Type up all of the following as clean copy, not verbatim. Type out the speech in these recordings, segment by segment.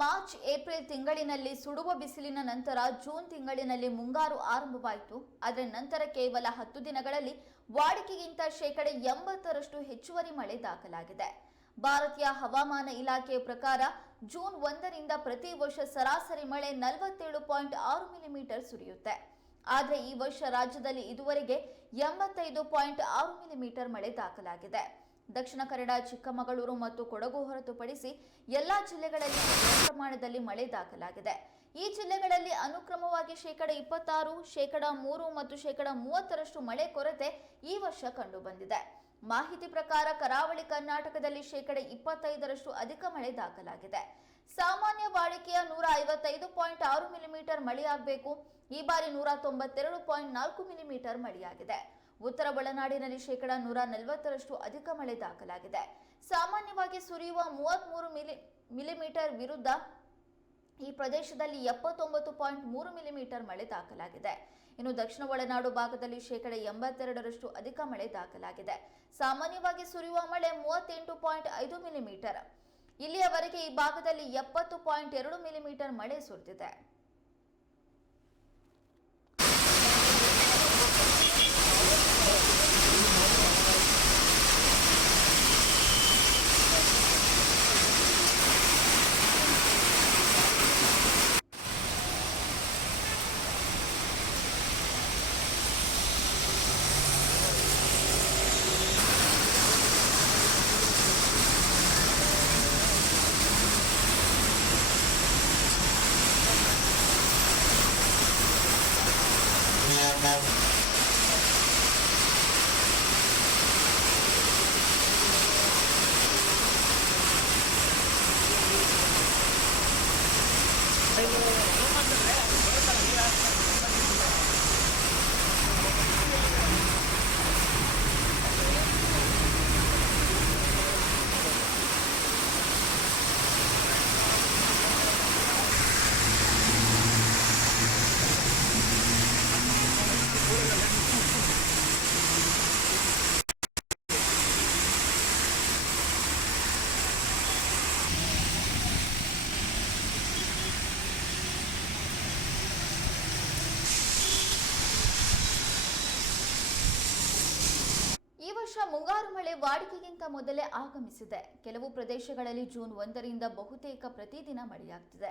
March April ತಿಂಗಳಿನಲ್ಲಿ ಸುಡುವ ಬಿಸಿಲಿನ ನಂತರ ಜೂನ್ ತಿಂಗಳಿನಲ್ಲಿ ಮುಂಗಾರು ಆರಂಭವಾಯಿತು. ಆದರೆ ನಂತರ ಕೇವಲ 10 ದಿನಗಳಲ್ಲಿ ವಾಡಿಕೆಗಿಂತ ಶೇಕಡ 80ರಷ್ಟು ಹೆಚ್ಚುವರಿ ಮಳೆ ದಾಖಲಾಗಿದೆ. ಭಾರತೀಯ ಹವಾಮಾನ ಇಲಾಖೆಯ ಪ್ರಕಾರ ಜೂನ್ 1ರಿಂದ ಪ್ರತಿ ವರ್ಷ ಸರಾಸರಿ ಮಳೆ 47.6 ಮಿಲಿಮೀಟರ್ ಸುರಿಯುತ್ತೆ. ಆದರೆ ಈ ವರ್ಷ ರಾಜ್ಯದಲ್ಲಿ ಇದುವರೆಗೆ 85.6 ಮಿಲಿಮೀಟರ್ ಮಳೆ ದಾಖಲಾಗಿದೆ. ದಕ್ಷಿಣ ಕನ್ನಡ, ಚಿಕ್ಕಮಗಳೂರು ಮತ್ತು ಕೊಡಗು ಹೊರತುಪಡಿಸಿ ಎಲ್ಲಾ ಜಿಲ್ಲೆಗಳಲ್ಲಿ ಪ್ರಮಾಣದಲ್ಲಿ ಮಳೆ ದಾಖಲಾಗಿದೆ. ಈ ಜಿಲ್ಲೆಗಳಲ್ಲಿ ಅನುಕ್ರಮವಾಗಿ ಶೇಕಡ 26, ಶೇಕಡ 3 ಮತ್ತು ಶೇಕಡ 30ರಷ್ಟು ಮಳೆ ಕೊರತೆ ಈ ವರ್ಷ ಕಂಡುಬಂದಿದೆ. ಮಾಹಿತಿ ಪ್ರಕಾರ ಕರಾವಳಿ ಕರ್ನಾಟಕದಲ್ಲಿ ಶೇಕಡ 25ರಷ್ಟು ಅಧಿಕ ಮಳೆ ದಾಖಲಾಗಿದೆ. ಸಾಮಾನ್ಯ ವಾಡಿಕೆಯ 155.6 ಮಿಲಿಮೀಟರ್ ಮಳೆಯಾಗಬೇಕು. ಈ ಬಾರಿ 192.4 ಮಿಲಿಮೀಟರ್ ಮಳೆಯಾಗಿದೆ. ಉತ್ತರ ಒಳನಾಡಿನಲ್ಲಿ ಶೇಕಡ 140ರಷ್ಟು ಅಧಿಕ ಮಳೆ ದಾಖಲಾಗಿದೆ. ಸಾಮಾನ್ಯವಾಗಿ ಸುರಿಯುವ 33 ಮಿಲಿಮೀಟರ್ ವಿರುದ್ಧ ಈ ಪ್ರದೇಶದಲ್ಲಿ 79.3 ಮಿಲಿಮೀಟರ್ ಮಳೆ ದಾಖಲಾಗಿದೆ. ಇನ್ನು ದಕ್ಷಿಣ ಒಳನಾಡು ಭಾಗದಲ್ಲಿ ಶೇಕಡ 82ರಷ್ಟು ಅಧಿಕ ಮಳೆ ದಾಖಲಾಗಿದೆ. ಸಾಮಾನ್ಯವಾಗಿ ಸುರಿಯುವ ಮಳೆ 38.5 ಮಿಲಿಮೀಟರ್. ಇಲ್ಲಿಯವರೆಗೆ ಈ ಭಾಗದಲ್ಲಿ 70.2 ಮಿಲಿಮೀಟರ್ ಮಳೆ ಸುರಿದಿದೆ. ಈ ವರ್ಷ ಮುಂಗಾರು ಮಳೆ ವಾಡಿಕೆಗಿಂತ ಮೊದಲೇ ಆಗಮಿಸಿದೆ. ಕೆಲವು ಪ್ರದೇಶಗಳಲ್ಲಿ ಜೂನ್ 1ರಿಂದ ಬಹುತೇಕ ಪ್ರತಿದಿನ ಮಳೆಯಾಗ್ತಿದೆ.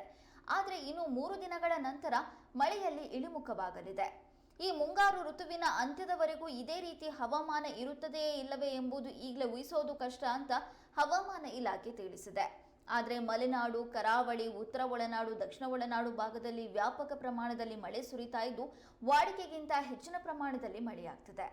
ಆದರೆ ಇನ್ನು 3 ದಿನಗಳ ನಂತರ ಮಳೆಯಲ್ಲಿ ಇಳಿಮುಖವಾಗಲಿದೆ. ಈ ಮುಂಗಾರು ಋತುವಿನ ಅಂತ್ಯದವರೆಗೂ ಇದೇ ರೀತಿ ಹವಾಮಾನ ಇರುತ್ತದೆಯೇ ಇಲ್ಲವೇ ಎಂಬುದು ಈಗಲೇ ಊಹಿಸೋದು ಕಷ್ಟ ಅಂತ ಹವಾಮಾನ ಇಲಾಖೆ ತಿಳಿಸಿದೆ. ಆದರೆ ಮಲೆನಾಡು, ಕರಾವಳಿ, ಉತ್ತರ ಒಳನಾಡು, ದಕ್ಷಿಣ ಒಳನಾಡು ಭಾಗದಲ್ಲಿ ವ್ಯಾಪಕ ಪ್ರಮಾಣದಲ್ಲಿ ಮಳೆ ಸುರಿತಾ ಇದ್ದು ವಾಡಿಕೆಗಿಂತ ಹೆಚ್ಚಿನ ಪ್ರಮಾಣದಲ್ಲಿ ಮಳೆಯಾಗ್ತಿದೆ.